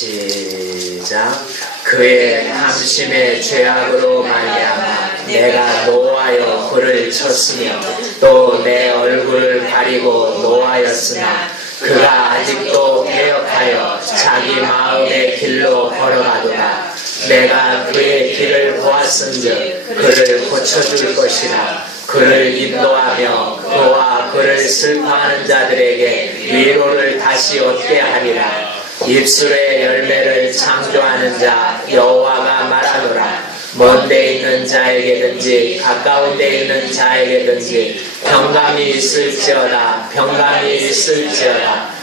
시작. 그의 탐심의 죄악으로 말미암아 내가 노하여 그를 쳤으며 또 내 얼굴을 가리고 노하였으나 그가 아직도 배역하여 자기 마음의 길로 걸어가도다. 내가 그의 길을 보았은즉 그를 고쳐줄 것이라. 그를 인도하며 그와 그를 슬퍼하는 자들에게 위로를 다시 얻게 하리라. 입술의 열매를 창조하는 자 여호와가 말하노라. 먼 데 있는 자에게든지 가까운 데 있는 자에게든지 평강이 있을지어다.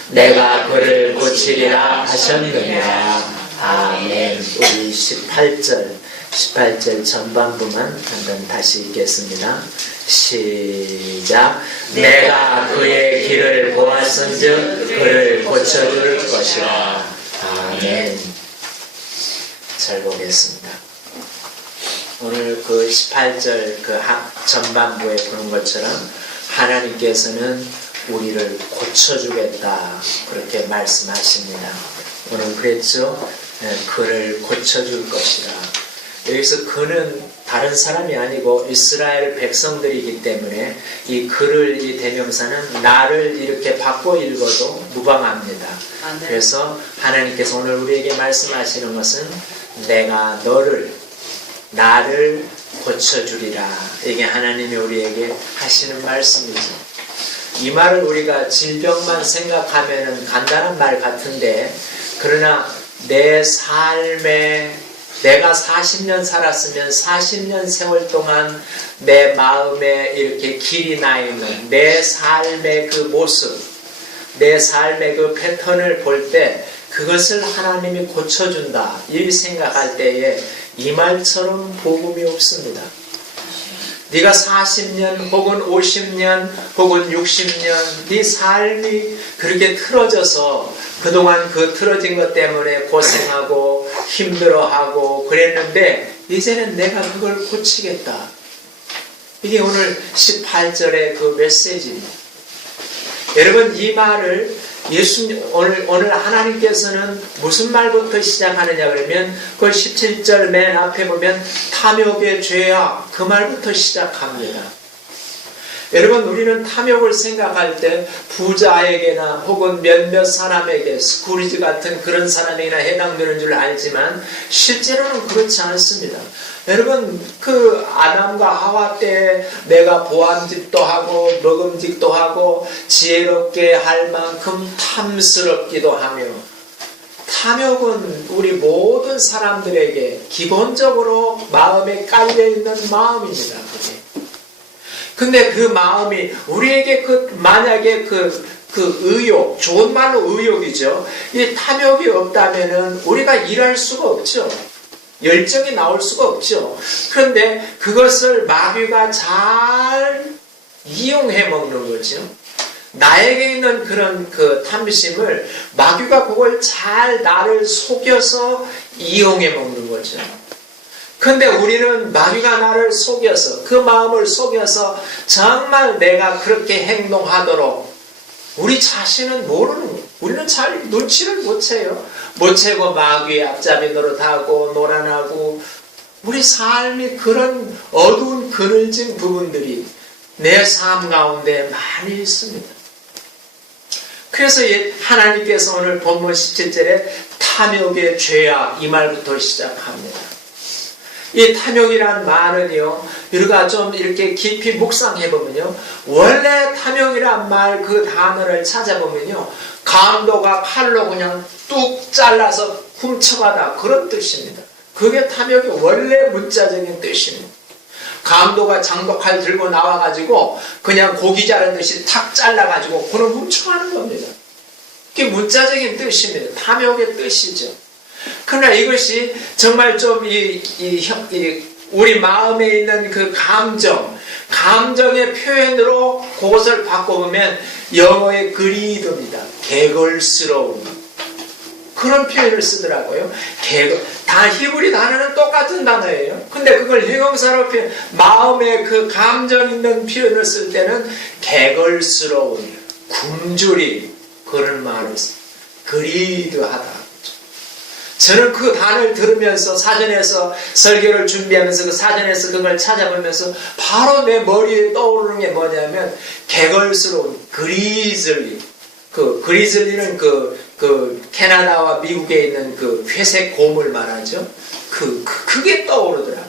내가 그를 고치리라 하셨느니라. 아멘. 우리 18절 전반부만 한번 다시 읽겠습니다. 시작. 내가 그의 길을 보았은즉 그를 고쳐줄 것이라. 아멘. 잘 보겠습니다. 오늘 그 18절 그 전반부에 보는 것처럼 하나님께서는 우리를 고쳐주겠다 그렇게 말씀하십니다. 오늘 그랬죠? 그를 고쳐줄 것이라. 여기서 그는 다른 사람이 아니고 이스라엘 백성들이기 때문에 이 그를 이 대명사는 나를 이렇게 바꿔 읽어도 무방합니다. 그래서 하나님께서 오늘 우리에게 말씀하시는 것은 내가 나를 고쳐주리라. 이게 하나님이 우리에게 하시는 말씀이죠. 이 말을 우리가 질병만 생각하면 간단한 말 같은데, 그러나 내 삶에 내가 40년 살았으면 40년 세월 동안 내 마음에 이렇게 길이 나 있는 내 삶의 그 모습, 내 삶의 그 패턴을 볼 때 그것을 하나님이 고쳐준다 이 생각할 때에 이 말처럼 복음이 없습니다. 네가 40년 혹은 50년 혹은 60년 네 삶이 그렇게 틀어져서 그동안 그 틀어진 것 때문에 고생하고 힘들어하고 그랬는데 이제는 내가 그걸 고치겠다. 이게 오늘 18절의 그 메시지입니다. 여러분 이 말을 오늘 하나님께서는 무슨 말부터 시작하느냐 그러면 그 17절 맨 앞에 보면 탐욕의 죄악 그 말부터 시작합니다. 여러분 우리는 탐욕을 생각할 때 부자에게나 혹은 몇몇 사람에게 스크루지 같은 그런 사람에게나 해당되는 줄 알지만 실제로는 그렇지 않습니다. 여러분 그 아담과 하와 때 내가 보암직도 하고 먹음직도 하고 지혜롭게 할 만큼 탐스럽기도 하며 탐욕은 우리 모든 사람들에게 기본적으로 마음에 깔려있는 마음입니다. 근데 그 마음이 우리에게 만약에 그 의욕, 좋은 말로 의욕이죠. 이 탐욕이 없다면은 우리가 일할 수가 없죠. 열정이 나올 수가 없죠. 그런데 그것을 마귀가 잘 이용해 먹는 거죠. 나에게 있는 그런 그 탐심을 마귀가 그걸 잘 나를 속여서 이용해 먹는 거죠. 근데 우리는 마귀가 나를 속여서 그 마음을 속여서 정말 내가 그렇게 행동하도록 우리 자신은 모르는 거예요. 우리는 잘 눈치를 못 채요. 못 채고 마귀의 앞잡이 노릇하고 노란하고 우리 삶이 그런 어두운 그늘진 부분들이 내 삶 가운데 많이 있습니다. 그래서 하나님께서 오늘 본문 17절에 탐욕의 죄악 이 말부터 시작합니다. 이 탐욕이란 말은요, 우리가 좀 이렇게 깊이 묵상해보면요, 원래 탐욕이란 말 그 단어를 찾아보면요, 강도가 칼로 그냥 뚝 잘라서 훔쳐가다 그런 뜻입니다. 그게 탐욕의 원래 문자적인 뜻입니다. 강도가 장독칼 들고 나와가지고 그냥 고기 자르듯이 탁 잘라가지고 그걸 훔쳐가는 겁니다. 그게 문자적인 뜻입니다. 탐욕의 뜻이죠. 그러나 이것이 정말 좀 우리 마음에 있는 그 감정의 표현으로 그것을 바꿔보면 영어의 greed입니다. 개걸스러움. 그런 표현을 쓰더라고요. 다 히브리 단어는 똑같은 단어예요. 근데 그걸 형용사로 마음의 그 감정 있는 표현을 쓸 때는 개걸스러운, 굶주림 그런 말을 써요. greed하다. 저는 그 단어를 들으면서 사전에서 설교를 준비하면서 그 사전에서 그걸 찾아보면서 바로 내 머리에 떠오르는 게 뭐냐면 개걸스러운 그리즐리. 그 그리즐리는 그 캐나다와 미국에 있는 그 회색 곰을 말하죠. 그게 떠오르더라.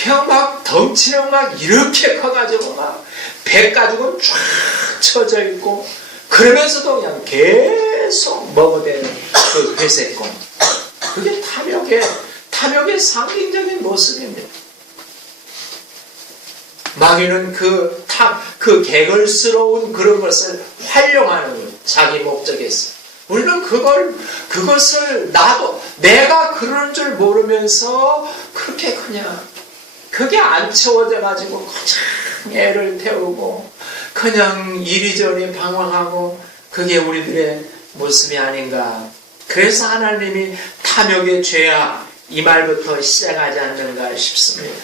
그냥 막 덩치는 막 이렇게 커가지고 막 배 가지고 쫙 쳐져 있고 그러면서도 그냥 계속 먹어대는 그 회색 곰. 그게 탐욕의 상징적인 모습입니다. 마귀는 그 개걸스러운 그런 것을 활용하는 거예요. 자기 목적에서. 우리는 그것을 내가 그런 줄 모르면서 그렇게 그냥 그게 안 채워져 가지고 그냥 애를 태우고 그냥 이리저리 방황하고 그게 우리들의 모습이 아닌가. 그래서 하나님이 탐욕의 죄악 이 말부터 시작하지 않는가 싶습니다.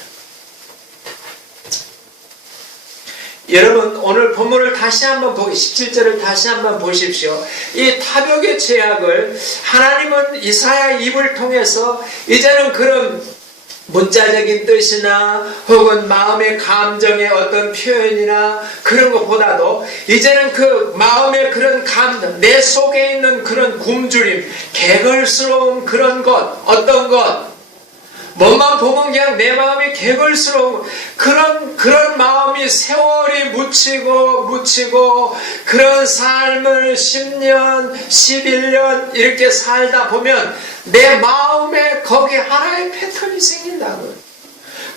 여러분 오늘 본문을 다시 한번 17절을 다시 한번 보십시오. 이 탐욕의 죄악을 하나님은 이사야 입을 통해서 이제는 그런 문자적인 뜻이나 혹은 마음의 감정의 어떤 표현이나 그런 것보다도 이제는 그 마음의 그런 감정, 내 속에 있는 그런 굶주림, 개걸스러운 그런 것, 어떤 것, 뭐만 보면 그냥 내 마음이 개걸스러운 그런 마음이 세월이 묻히고 그런 삶을 10년, 11년 이렇게 살다 보면 내 마음에 거기 하나의 패턴이 생긴다고요.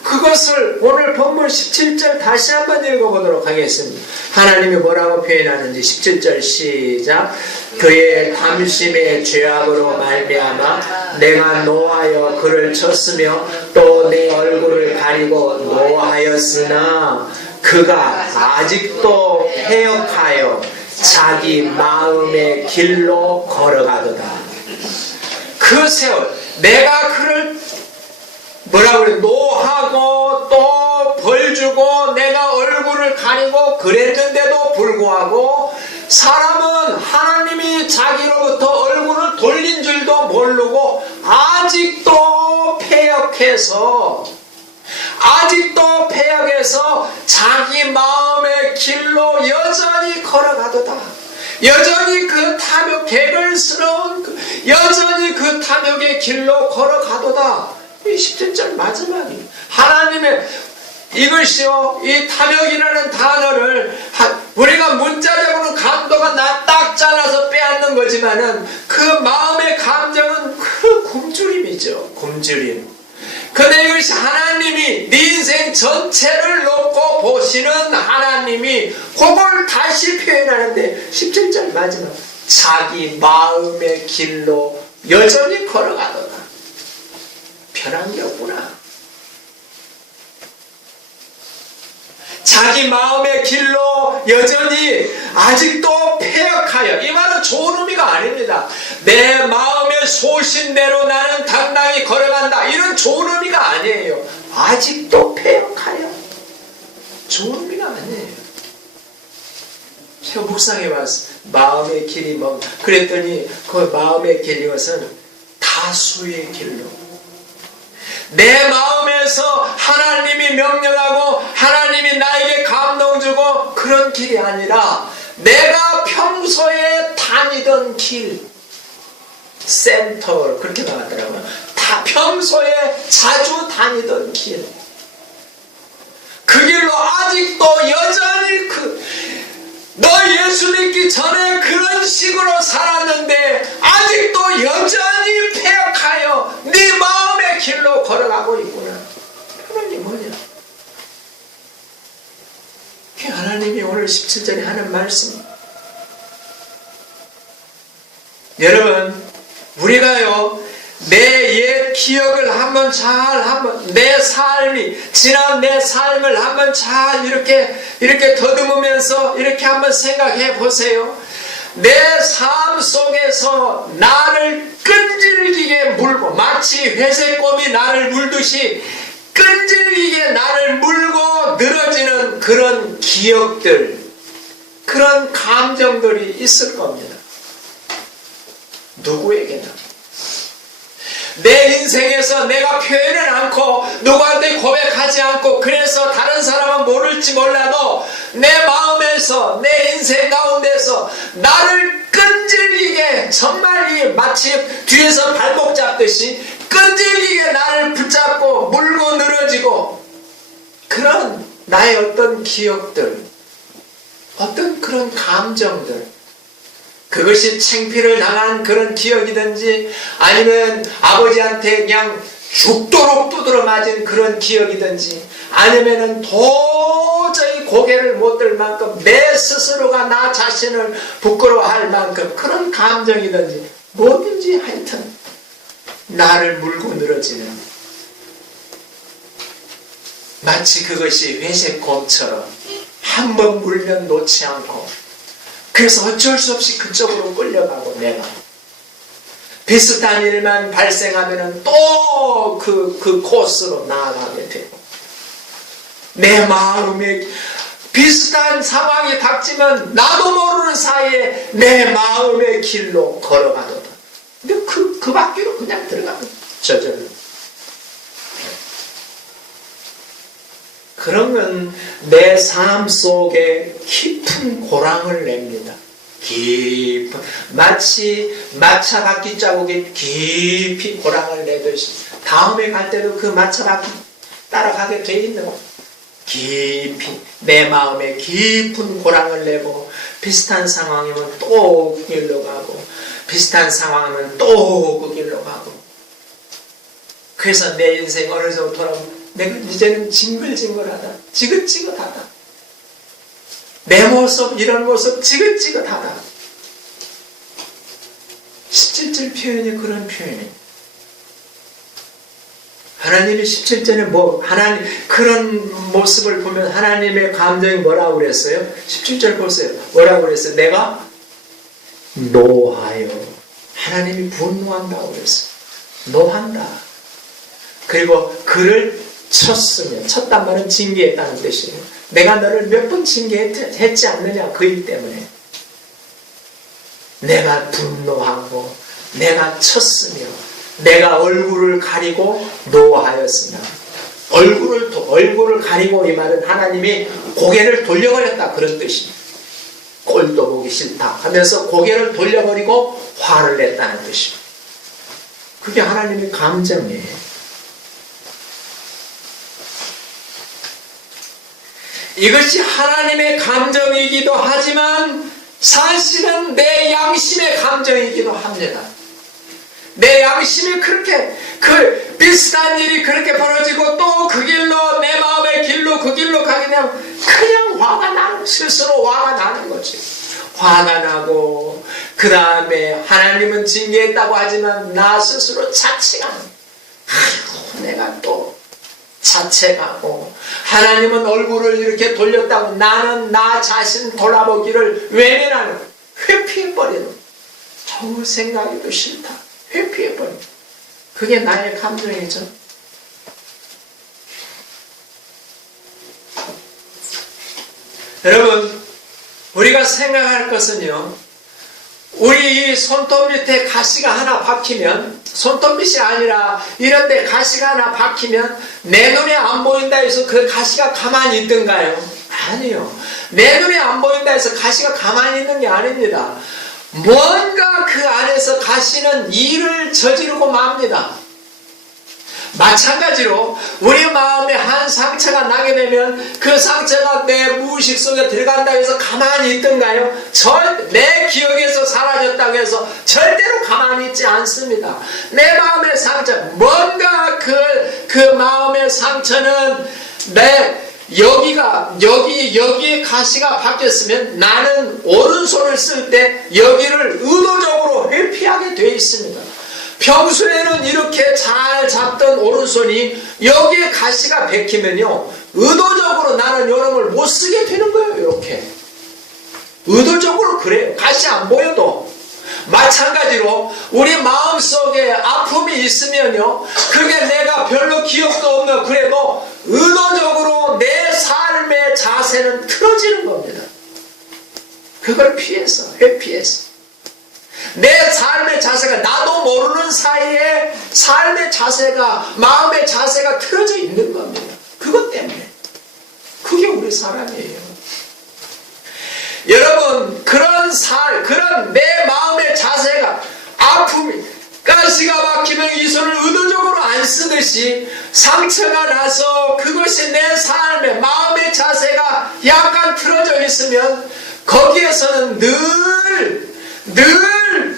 그것을 오늘 본문 17절 다시 한번 읽어보도록 하겠습니다. 하나님이 뭐라고 표현하는지 17절 시작. 그의 탐심의 죄악으로 말미암아 내가 노하여 그를 쳤으며 또 내 얼굴을 가리고 노하였으나 그가 아직도 패역하여 자기 마음의 길로 걸어가도다. 그 세월 내가 그를 뭐라고 그래? 노하고 또 벌 주고 내가 얼굴을 가리고 그랬는데도 불구하고 사람은 하나님이 자기로부터 얼굴을 돌린 줄도 모르고 아직도 패역해서 자기 마음의 길로 여전히 걸어가도다. 여전히 그 탐욕 개걸스러운 여전히 그 탐욕의 길로 걸어가도다. 이 17절 마지막이 하나님의 이것이요 이 탐욕이라는 단어를 우리가 문자적으로 감도가 딱 잘라서 빼앗는 거지만은 그 마음의 감정은 그 굶주림이죠. 굶주림. 근데 이것이 하나님이 네 인생 전체를 놓고 보시는 하나님이 그걸 다시 표현하는데 17절 마지막 자기 마음의 길로 여전히 걸어가도다. 변한 게 없구나. 자기 마음의 길로 여전히 아직도 패역하여. 이 말은 좋은 의미가 아닙니다. 내 마음의 소신대로 나는 당당히 걸어간다. 이런 좋은 의미가 아니에요. 아직도 패역하여. 좋은 의미가 아니에요. 제가 묵상해봤어요. 마음의 길이 뭔가. 그랬더니 그 마음의 길 이것은 다수의 길로. 내 마음에서 하나님이 명령하고 하나님이 나에게 감동 주고 그런 길이 아니라 내가 평소에 다니던 길, 센터 그렇게 나왔더라고요. 다 평소에 자주 다니던 길, 그 길로 아직도 여전히 너 예수 믿기 전에 그런 식으로 살았는데 아직도 여전히 패역하여 네 마음의 길로 걸어가고 있구나. 하나님 뭐냐? 그게 하나님이 오늘 17절에 하는 말씀. 여러분 우리가요 내 옛 기억을 한번 내 삶이 지난 내 삶을 한번 잘 이렇게 더듬으면서 이렇게 한번 생각해 보세요. 내 삶 속에서 나를 끈질기게 물고 마치 회색곰이 나를 물듯이 끈질기게 나를 물고 늘어지는 그런 기억들, 그런 감정들이 있을 겁니다. 누구에게나. 인생에서 내가 표현을 않고 누구한테 고백하지 않고 그래서 다른 사람은 모를지 몰라도 내 마음에서 내 인생 가운데서 나를 끈질기게 정말 이 마치 뒤에서 발목 잡듯이 끈질기게 나를 붙잡고 물고 늘어지고 그런 나의 어떤 기억들, 어떤 그런 감정들, 그것이 창피를 당한 그런 기억이든지 아니면 아버지한테 그냥 죽도록 두드러 맞은 그런 기억이든지 아니면은 도저히 고개를 못 들 만큼 내 스스로가 나 자신을 부끄러워할 만큼 그런 감정이든지 뭐든지 하여튼 나를 물고 늘어지는 마치 그것이 회색곰처럼 한 번 물면 놓지 않고 그래서 어쩔 수 없이 그쪽으로 끌려가고 내가 비슷한 일만 발생하면 또 그 코스로 나아가게 되고 내 마음에 비슷한 상황이 닥치면 나도 모르는 사이에 내 마음의 길로 걸어가도다. 근데 그 밖으로 그냥 들어가면 저절로. 그러면 내 삶 속에 깊은 고랑을 냅니다. 깊은 마치 마차 바퀴 자국이 깊이 고랑을 내듯이 다음에 갈 때도 그 마차 바퀴 따라가게 돼 있는 거. 깊이 내 마음에 깊은 고랑을 내고 비슷한 상황이면 또 그 길로 가고 비슷한 상황이면 또 그 길로 가고 그래서 내 인생 어느 정도 돌아보면 내가 이제는 징글징글하다. 지긋지긋하다. 내 모습 이런 모습 지긋지긋하다. 17절 표현이 그런 표현이에요. 하나님이 17절에 하나님 그런 모습을 보면 하나님의 감정이 뭐라고 그랬어요? 17절 보세요. 뭐라고 그랬어요? 내가 노하여. 하나님이 분노한다고 그랬어요. 노한다. 그리고 그를 쳤으면 쳤단 말은 징계했다는 뜻이에요. 내가 너를 몇 번 징계했지 않느냐 그 일 때문에 내가 분노하고 내가 쳤으며 내가 얼굴을 가리고 노하였으나 얼굴을 가리고 이 말은 하나님이 고개를 돌려버렸다 그런 뜻입니다. 꼴도 보기 싫다 하면서 고개를 돌려버리고 화를 냈다는 뜻입니다. 그게 하나님의 감정이에요. 이것이 하나님의 감정이기도 하지만 사실은 내 양심의 감정이기도 합니다. 내 양심이 그렇게 그 비슷한 일이 그렇게 벌어지고 또 그 길로 내 마음의 길로 그 길로 가게 되면 그냥 화가 나는 스스로 화가 나는 거지. 화가 나고 그 다음에 하나님은 징계했다고 하지만 나 스스로 자책하는 아이고 내가 또 자책하고 하나님은 얼굴을 이렇게 돌렸다고 나는 나 자신 돌아보기를 외면하는 회피해버리는 정말 생각해도 싫다. 회피해버리는 그게 나의 감정이죠. 여러분 우리가 생각할 것은요 우리 손톱 밑에 가시가 하나 박히면 손톱 밑이 아니라 이런 데 가시가 하나 박히면 내 눈에 안 보인다 해서 그 가시가 가만히 있던가요? 아니요. 내 눈에 안 보인다 해서 가시가 가만히 있는 게 아닙니다. 뭔가 그 안에서 가시는 일을 저지르고 맙니다. 마찬가지로 우리 마음에 한 상처가 나게 되면 그 상처가 내 무의식 속에 들어간다고 해서 가만히 있던가요? 내 기억에서 사라졌다고 해서 절대로 가만히 있지 않습니다. 내 마음의 상처 뭔가 그 마음의 상처는 여기에 가시가 박혔으면 나는 오른손을 쓸 때 여기를 의도적으로 회피하게 되어 있습니다. 평소에는 이렇게 잘 잡던 오른손이 여기에 가시가 박히면요 의도적으로 나는 요놈을 못 쓰게 되는 거예요. 이렇게 의도적으로 그래요. 가시 안 보여도. 마찬가지로 우리 마음속에 아픔이 있으면요 그게 내가 별로 기억도 없는 그래도 의도적으로 내 삶의 자세는 틀어지는 겁니다. 그걸 피해서 회피해서 내 삶의 자세가 나도 모르는 사이에 삶의 자세가, 마음의 자세가 틀어져 있는 겁니다. 그것 때문에. 그게 우리 사람이에요. 여러분, 그런 내 마음의 자세가, 아픔이, 가시가 박히면 이 손을 의도적으로 안 쓰듯이 상처가 나서 그것이 내 삶의 마음의 자세가 약간 틀어져 있으면 거기에서는 늘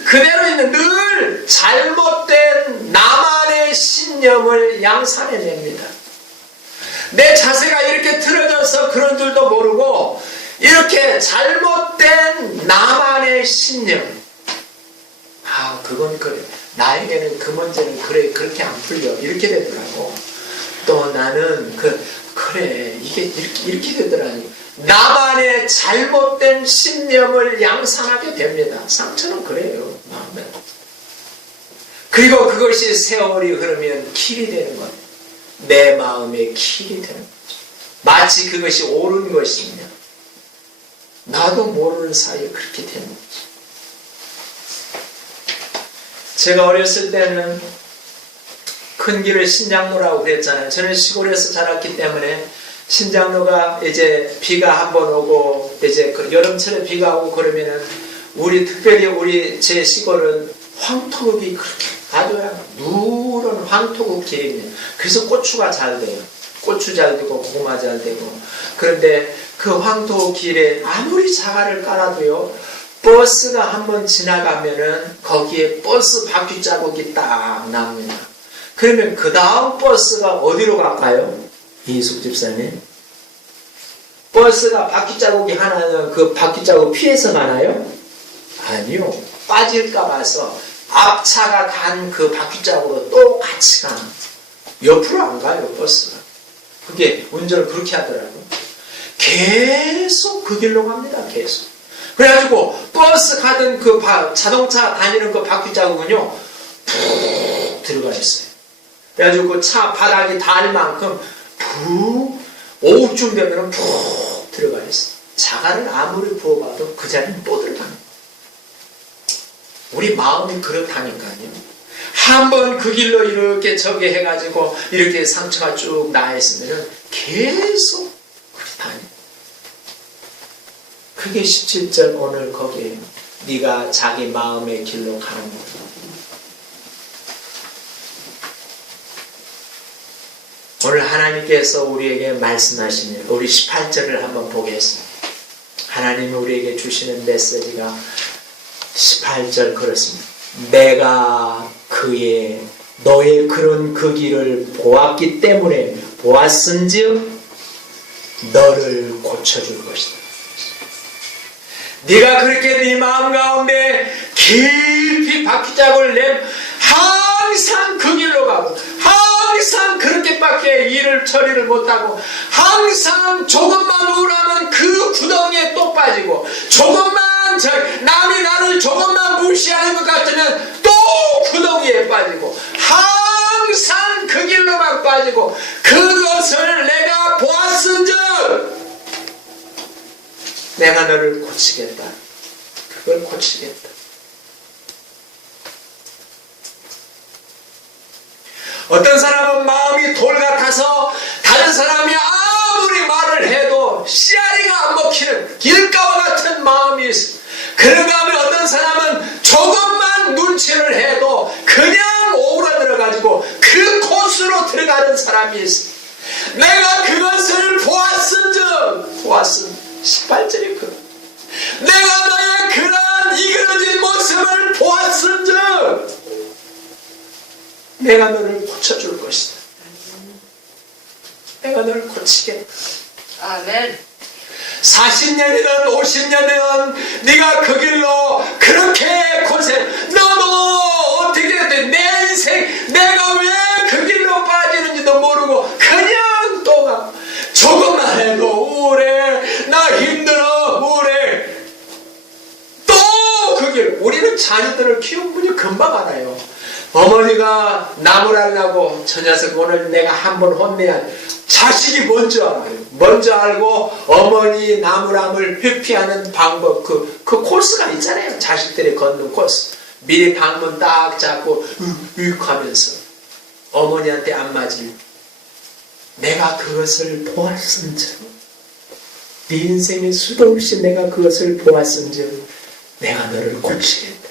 그대로 있는 늘 잘못된 나만의 신념을 양산해냅니다. 내 자세가 이렇게 틀어져서 그런 줄도 모르고 이렇게 잘못된 나만의 신념, 그건 그래, 나에게는 그 문제는 그래, 그렇게 안 풀려, 이렇게 되더라고. 또 나는 그래, 이게 이렇게 되더라니. 나만의 잘못된 신념을 양산하게 됩니다. 상처는 그래요, 마음에. 그리고 그것이 세월이 흐르면 길이 되는 거예요. 내 마음의 길이 되는 거죠. 마치 그것이 옳은 것이며 나도 모르는 사이에 그렇게 되는 거죠. 제가 어렸을 때는 큰 길을 신장로라고 그랬잖아요. 저는 시골에서 자랐기 때문에 신장로가 이제 비가 한번 오고 이제 여름철에 비가 오고 그러면은 특별히 제 시골은 황토급이 그렇게 아주 누런 황토급 길입니다. 그래서 고추가 잘 돼요. 고추 잘 되고 고구마 잘 되고. 그런데 그 황토 길에 아무리 자갈을 깔아도요, 버스가 한번 지나가면은 거기에 버스 바퀴 자국이 딱 납니다. 그러면 그 다음 버스가 어디로 갈까요? 이숙 집사님, 버스가 바퀴 자국이 하나는 그 바퀴 자국 피해서 가나요? 아니요. 빠질까 봐서 앞차가 간 그 바퀴 자국으로 또 같이 가. 옆으로 안 가요, 버스가. 그게 운전을 그렇게 하더라고요. 계속 그 길로 갑니다, 계속. 그래가지고 버스 가던 그 자동차 다니는 그 바퀴 자국은요, 푹 들어가 있어요. 그래가지고 그 차 바닥이 닿을 만큼 오후쯤 되면 푹 들어가 있어요. 자갈을 아무리 부어봐도 그 자리는 또 들어가는. 우리 마음이 그렇다니까요. 한번 그 길로 이렇게 저기 해가지고 이렇게 상처가 쭉 나있으면 계속 그렇다니. 그게 17절 오늘 거기에요. 네가 자기 마음의 길로 가는 거예요. 오늘 하나님께서 우리에게 말씀하시는 우리 18절을 한번 보겠습니다. 하나님이 우리에게 주시는 메시지가 18절 그렇습니다. 내가 너의 그런 그 길을 보았기 때문에 보았은즉 너를 고쳐줄 것이다. 네가 그렇게 네 마음 가운데 깊이 바퀴자국을 내면 항상 그 길로 가고 항상 그렇게밖에 일을 처리를 못하고 항상 조금만 우울하면 그 구덩이에 또 빠지고 조금만 남이 나를 조금만 무시하는 것 같으면 또 구덩이에 빠지고 항상 그 길로만 빠지고 그것을 내가 보았은즉 내가 너를 고치겠다. 그걸 고치겠다. 어떤 사람은 마음이 돌 같아서 다른 사람이 아무리 말을 해도 씨알이가 안 먹히는 길가와 같은 마음이 있어. 그런가 하면 어떤 사람은 조금만 눈치를 해도 그냥 오그라들어가지고 그 코스로 들어가는 사람이 있어. 내가 그것을 보았은즉 18절이 내가 너의 그러한 이그러진 모습을 보았은즉 내가 너를 고쳐줄 것이다. 내가 너를 고치겠다. 아멘. 40년이든 50년이든 네가 그 길로 그렇게 고생, 너도 어떻게 됐든 내 인생 내가 왜 그 길로 빠지는지도 모르고 그냥 또 가. 조금만 해도 우울해, 나 힘들어, 우울해. 또 그 길. 우리는 자녀들을 키운 분이 금방 알아요. 어머니가 나무를 하려고 저 녀석 오늘 내가 한번 혼내야 돼. 자식이 먼저 알아요. 먼저 알고 어머니 나무람을 회피하는 방법, 그 코스가 있잖아요. 자식들이 걷는 코스. 미리 방문 딱 잡고 으익 하면서 어머니한테 안 맞을 내가 그것을 보았은즉 네 인생에 수도 없이 내가 그것을 보았은즉 내가 너를 고치겠다.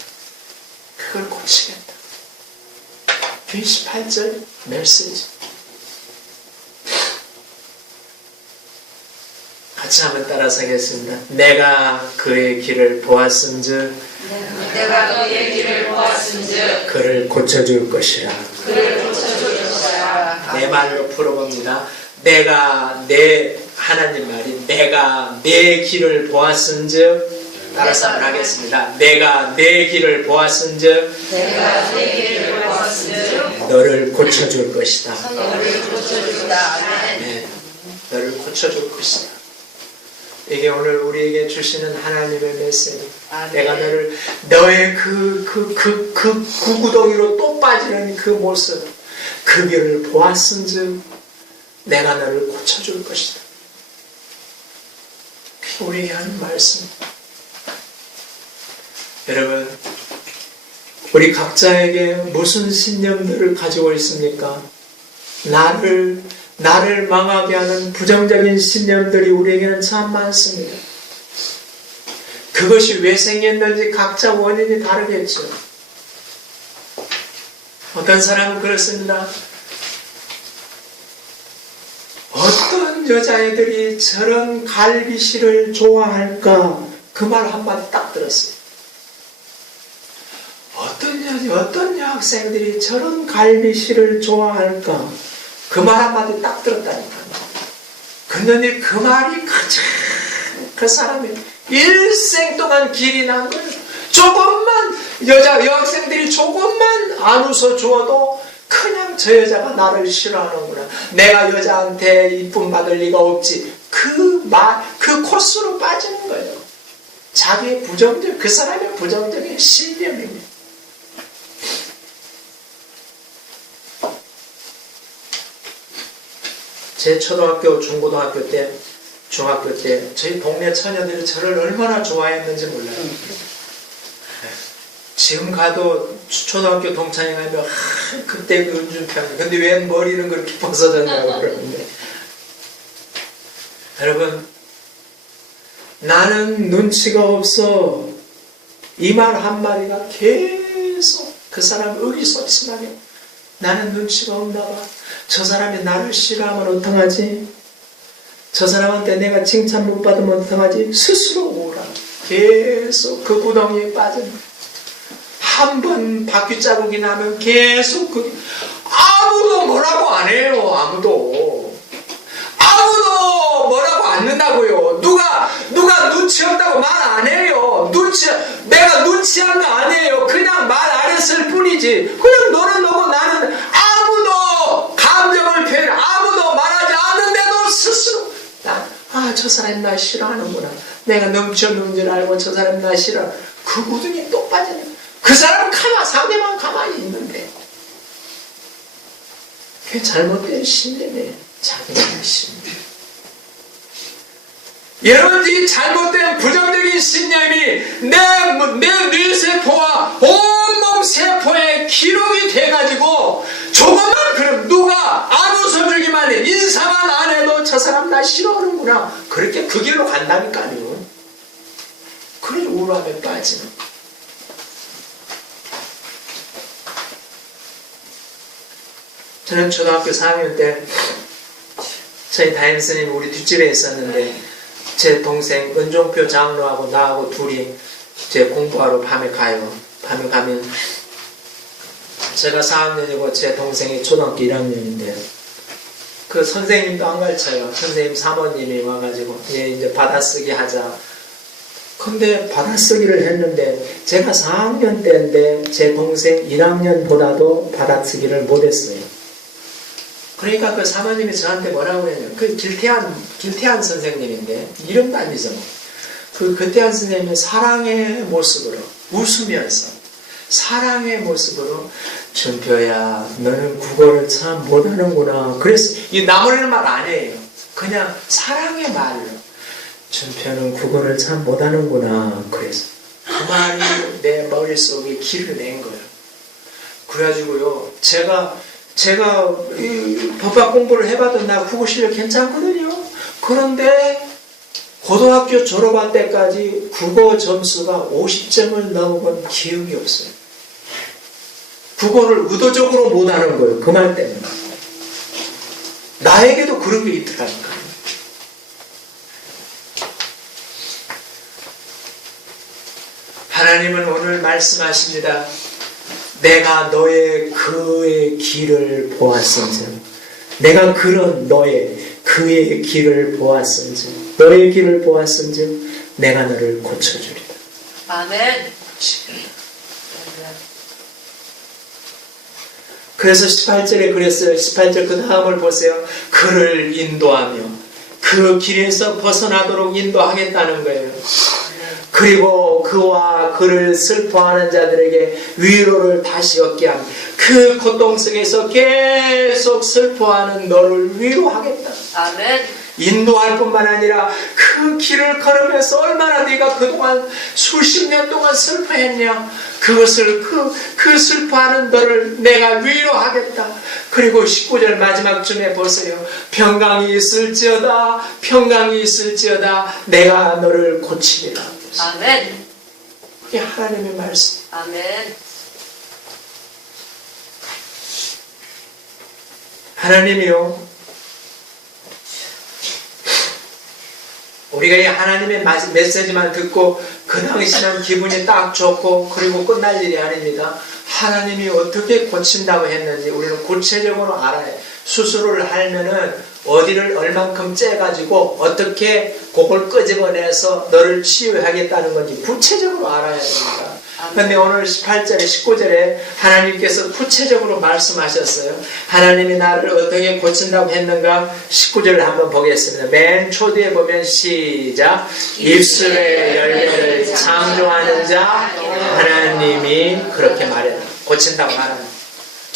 그걸 고치겠다. 28절 메시지. 같이 한번 따라서 하겠습니다. 내가 그의 길을 보았은즉 내가 그의 길을 보았은즉 그를 고쳐줄 것이라. 그를 고쳐줄 것이라. 내 말로 풀어봅니다. 내가 내 하나님 말이 내가 내 길을 보았은즉 따라서 한번 하겠습니다. 내가 내 길을 보았은즉 내가 내 길을 보았은즉 너를 고쳐줄 것이다. 너를 고쳐준다. 아멘. 네, 너를 고쳐줄 것이다. 이게 오늘 우리에게 주시는 하나님의 메시지. 내가 너를 너의 그 구구덩이로 또 빠지는 그 모습, 그 길을 보았은즉 내가 너를 고쳐줄 것이다. 그게 우리에게 하는 말씀. 여러분, 우리 각자에게 무슨 신념들을 가지고 있습니까? 나를 망하게 하는 부정적인 신념들이 우리에게는 참 많습니다. 그것이 왜 생겼는지 각자 원인이 다르겠죠. 어떤 사람은 그렇습니다. 어떤 여자애들이 저런 갈비실을 좋아할까? 그 말 한마디 딱 들었어요. 어떤 여학생들이 저런 갈비실을 좋아할까? 그 말 한마디 딱 들었다니까. 근데 그 말이 가장 그 사람이 일생 동안 길이 난 거예요. 조금만 여학생들이 조금만 안 웃어주어도 그냥 저 여자가 나를 싫어하는구나. 내가 여자한테 이쁨 받을 리가 없지. 그 코스로 빠지는 거예요. 자기의 그 사람의 부정적인 신념입니다. 제 초등학교, 중고등학교 때, 중학교 때 저희 동네 처녀들이 저를 얼마나 좋아했는지 몰라요. 지금 가도 초등학교 동창회 가면 그때 그 은준편 근데 왜 머리는 그렇게 벗어졌냐고 그러는데 여러분 나는 눈치가 없어 이 말 한마디가 계속 그 사람 의기소침하게 나는 눈치가 없나 봐. 저 사람이 나를 싫어하면 어떡하지? 저 사람한테 내가 칭찬 못 받으면 어떡하지? 스스로 오라. 계속 그 구덩이에 빠진 한 번 바퀴 자국이 나면 계속 아무도 뭐라고 안 해요. 아무도 뭐라고 안 는다고요. 누가 눈치 없다고 말 안 해요. 내가 눈치한 거 아니에요. 그냥 말 안 했을 뿐이지. 그냥 너는 너고 나는 아무도 감정을 표현 아무도 말하지 않는데도 스스로 저 사람이 나 싫어하는구나. 내가 넘치는 줄 알고 저 사람이 나 싫어. 그 구덩이에 또 빠지네. 그 사람은 상대방 가만히 있는데 그게 잘못된 신념이에요. 자기만의 신념. 여러분 이 잘못된 부정적인 신념이 내 뇌세포와 온몸 세포에 기록이 돼가지고 조금만 그럼 누가 안 웃어주기만 해 인사만 안 해도 저 사람 나 싫어하는구나 그렇게 그 길로 간다니까요. 그래 우울함에 빠지는. 저는 초등학교 4학년 때 저희 담임선생님 우리 뒷집에 있었는데 제 동생 은종표 장로하고 나하고 둘이 제 공부하러 밤에 가요. 밤에 가면 제가 4학년이고 제 동생이 초등학교 1학년인데요. 그 선생님도 안 가르쳐요. 선생님 사모님이 와가지고 얘 이제 받아쓰기 하자. 근데 받아쓰기를 했는데 제가 4학년 때인데 제 동생 1학년보다도 받아쓰기를 못했어요. 그러니까 그 사모님이 저한테 뭐라고 했냐면 그 길태한 선생님인데 이름도 안 잊어먹어. 그 길태한 선생님이 사랑의 모습으로 웃으면서 사랑의 모습으로 준표야 너는 국어를 참 못하는구나. 그래서 이 나무라는 말 안 해요. 그냥 사랑의 말로 준표는 국어를 참 못하는구나. 그래서 그 말이 내 머릿속에 길을 낸 거예요. 그래가지고요 제가 제가 법학 공부를 해봐도 나 국어 실력 괜찮거든요. 그런데 고등학교 졸업할 때까지 국어 점수가 50점을 넘어본 기억이 없어요. 국어를 의도적으로 못하는 거예요. 그 말 때문에. 나에게도 그런 게 있더라니까요. 하나님은 오늘 말씀하십니다. 내가 너의 그의 길을 보았은즉, 내가 그런 그의 길을 보았은즉, 너의 길을 보았은즉 내가 너를 고쳐주리라. 아멘. 그래서 18절에 그랬어요. 18절 그 다음을 보세요. 그를 인도하며 그 길에서 벗어나도록 인도하겠다는 거예요. 그리고 그와 그를 슬퍼하는 자들에게 위로를 다시 얻게 하며 그 고통 속에서 계속 슬퍼하는 너를 위로하겠다. 아멘. 인도할 뿐만 아니라 그 길을 걸으면서 얼마나 네가 그동안 수십 년 동안 슬퍼했냐, 그것을 그 슬퍼하는 너를 내가 위로하겠다. 그리고 19절 마지막쯤에 보세요. 평강이 있을지어다 내가 너를 고치리라. 아멘. 그게 하나님의 말씀. 아멘. 하나님이요, 우리가 이 하나님의 메시지만 듣고 그 당시만 기분이 딱 좋고 그리고 끝날 일이 아닙니다. 하나님이 어떻게 고친다고 했는지 우리는 구체적으로 알아야 해요. 수술을 하면은 어디를 얼만큼 째가지고 어떻게 그걸 끄집어내서 너를 치유하겠다는 건지 구체적으로 알아야 됩니다. 그런데 오늘 18절에 19절에 하나님께서 구체적으로 말씀하셨어요. 하나님이 나를 어떻게 고친다고 했는가? 19절을 한번 보겠습니다. 맨 초대에 보면 시작. 입술의 열매를 창조하는 자 하나님이 그렇게 말했다. 고친다고 말합니다.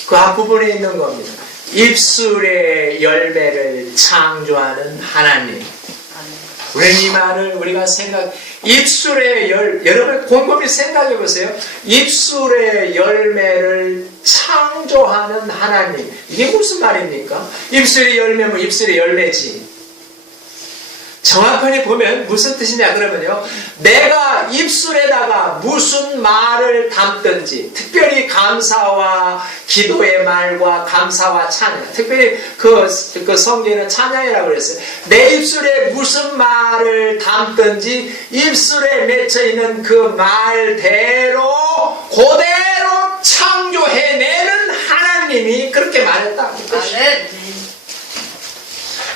그 앞부분에 있는 겁니다. 입술의 열매를 창조하는 하나님. 우리는 이 말을 우리가 입술의 여러분 곰곰이 생각해 보세요. 입술의 열매를 창조하는 하나님. 이게 무슨 말입니까? 입술의 열매면 입술의 열매지. 정확하게 보면 무슨 뜻이냐 그러면요, 내가 입술에다가 무슨 말을 담든지, 특별히 감사와 기도의 말과 감사와 찬양, 특별히 그 성경에는 찬양이라고 그랬어요. 내 입술에 무슨 말을 담든지 입술에 맺혀있는 그 말대로 그대로 창조해내는 하나님이 그렇게 말했다. 아멘.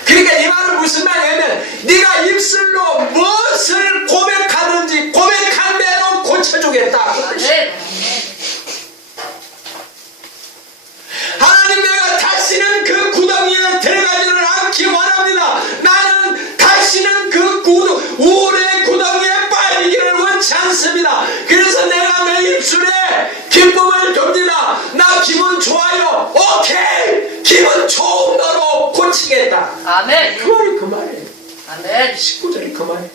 그러니까 이 말은 무슨 말이냐면 네가 입술로 무엇을 고백하든지 고백한 대로 고쳐주겠다. 아멘. 하나님, 내가 다시는 그 구덩이에 들어가지를 않기 원합니다. 나는 다시는 그 우울의 구덩이에 빠지기를 원치 않습니다. 그래서 내가 내 입술에 기쁨을 줍니다. 나 기분 좋아요. 오케이, 기분 좋은 거로 고치겠다. 아멘. 그 말이 그 말이에요. 아멘. 19절이 그 말이에요.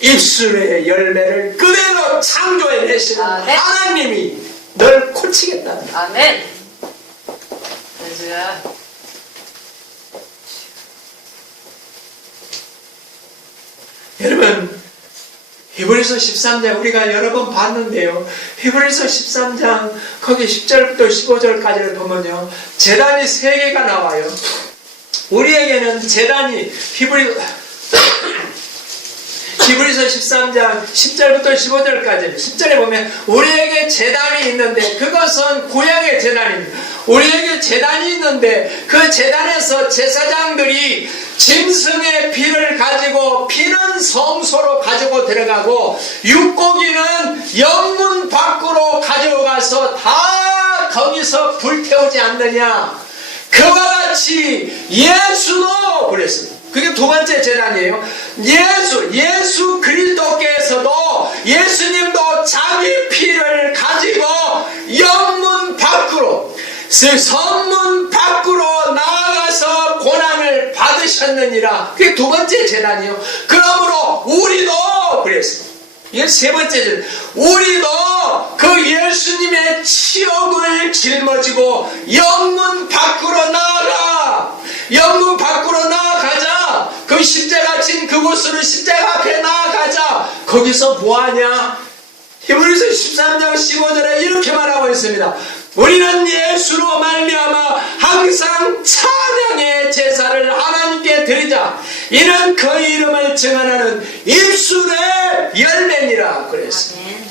입술의 열매를 그대로 창조해내시는 하나님이 널 고치겠다. 아멘. 그래서야. 여러분, 히브리서 13장 우리가 여러 번 봤는데요. 히브리서 13장 거기 10절부터 15절까지를 보면요, 제단이 3개가 나와요. 우리에게는 제단이 히브리서 13장 10절부터 15절까지 10절에 보면 우리에게 제단이 있는데 그것은 구약의 제단입니다. 우리에게 제단이 있는데 그 제단에서 제사장들이 짐승의 피를 가지고 피는 성소로 가지고 들어가고 육고기는 영문 밖으로 가져가서 다 거기서 불태우지 않느냐. 그와 같이 예수도 그랬습니다. 그게 두 번째 제단이에요. 예수 그리스도께서도 예수님도 자기 피를 가지고 영문 밖으로, 성문 밖으로 나아가서 고난을 받으셨느니라. 그게 두 번째 제단이에요. 그러므로 우리도 그랬습니다. 이게 세 번째 제단. 우리도 그 예수님의 치욕을 짊어지고 영문 밖으로 나아가. 영문 밖으로 나아가자. 그 십자가 진 그곳으로 십자가 앞에 나아가자. 거기서 뭐하냐? 히브리서 13장 15절에 이렇게 말하고 있습니다. 우리는 예수로 말미암아 항상 찬양의 제사를 하나님께 드리자. 이는 그 이름을 증언하는 입술의 열매니라 그랬어요. 아멘.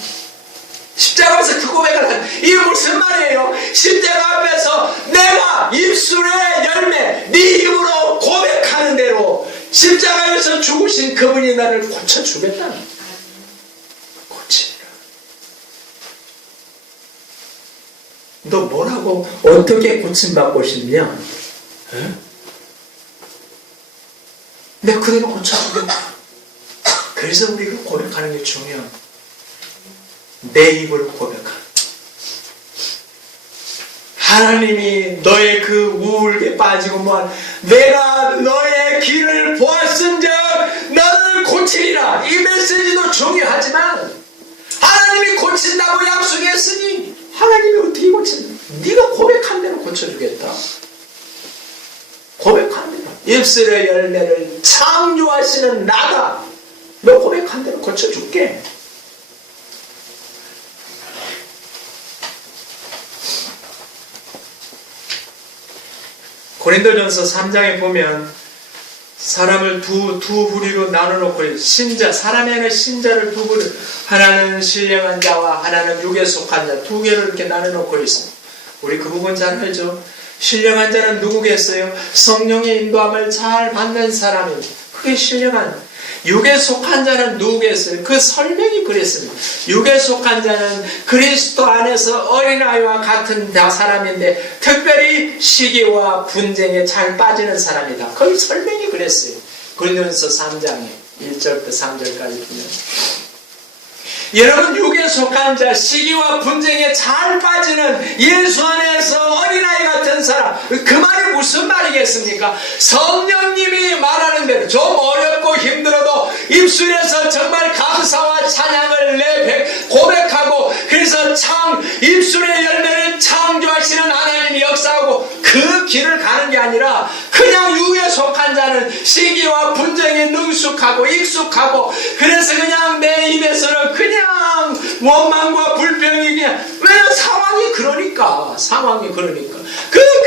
십자가에서 그 고백을 한, 이게 무슨 말이에요? 십자가 앞에서 내가 입술의 열매, 네 입으로 고백하는 대로 십자가에서 죽으신 그분이 나를 고쳐주겠다는 거예요. 고치리라. 너 뭐라고 어떻게 고침받고 싶냐? 에? 내가 그대로 고쳐주겠다. 그래서 우리가 고백하는 게 중요한 거야. 내 입으로 고백하는. 하나님이 너의 그 우울에 빠지고 뭐한 내가 너의 길을 보았은즉 너를 고치리라. 이 메시지도 중요하지만 하나님이 고친다고 약속했으니 하나님이 어떻게 고친다? 네가 고백한 대로 고쳐주겠다. 고백한 대로. 입술의 열매를 창조하시는 나가 너 고백한 대로 고쳐줄게. 고린도전서 3장에 보면 사람을 두 부류로 나눠놓고 신자, 사람에는 신자를 두 부류, 하나는 신령한 자와 하나는 육에 속한 자, 두 개를 이렇게 나눠놓고 있어요. 우리 그 부분 잘 알죠? 신령한 자는 누구겠어요? 성령의 인도함을 잘 받는 사람입니다. 그게 신령한. 육에 속한 자는 누구겠어요? 그 설명이 그랬습니다. 육에 속한 자는 그리스도 안에서 어린아이와 같은 사람인데 특별히 시기와 분쟁에 잘 빠지는 사람이다. 거기 설명이 그랬어요. 고린도전서 3장에 1절부터 3절까지 보면 여러분 육에 속한 자, 시기와 분쟁에 잘 빠지는 예수 안에서 어린아이 같은 사람, 그 말이 무슨 말이겠습니까? 성령님이 말하는 대로 좀 어렵고 힘들어도 입술에서 정말 감사와 찬양을 고백하고 그래서 입술의 열매를 창조하시는 하나님이 역사하고 그 길을 가는 게 아니라 그냥 육에 속한 자는 시기와 분쟁에 능숙하고 익숙하고 그래서 그냥 내 입에서는 그냥 원망과 불평이 그냥 왜 상황이 그러니까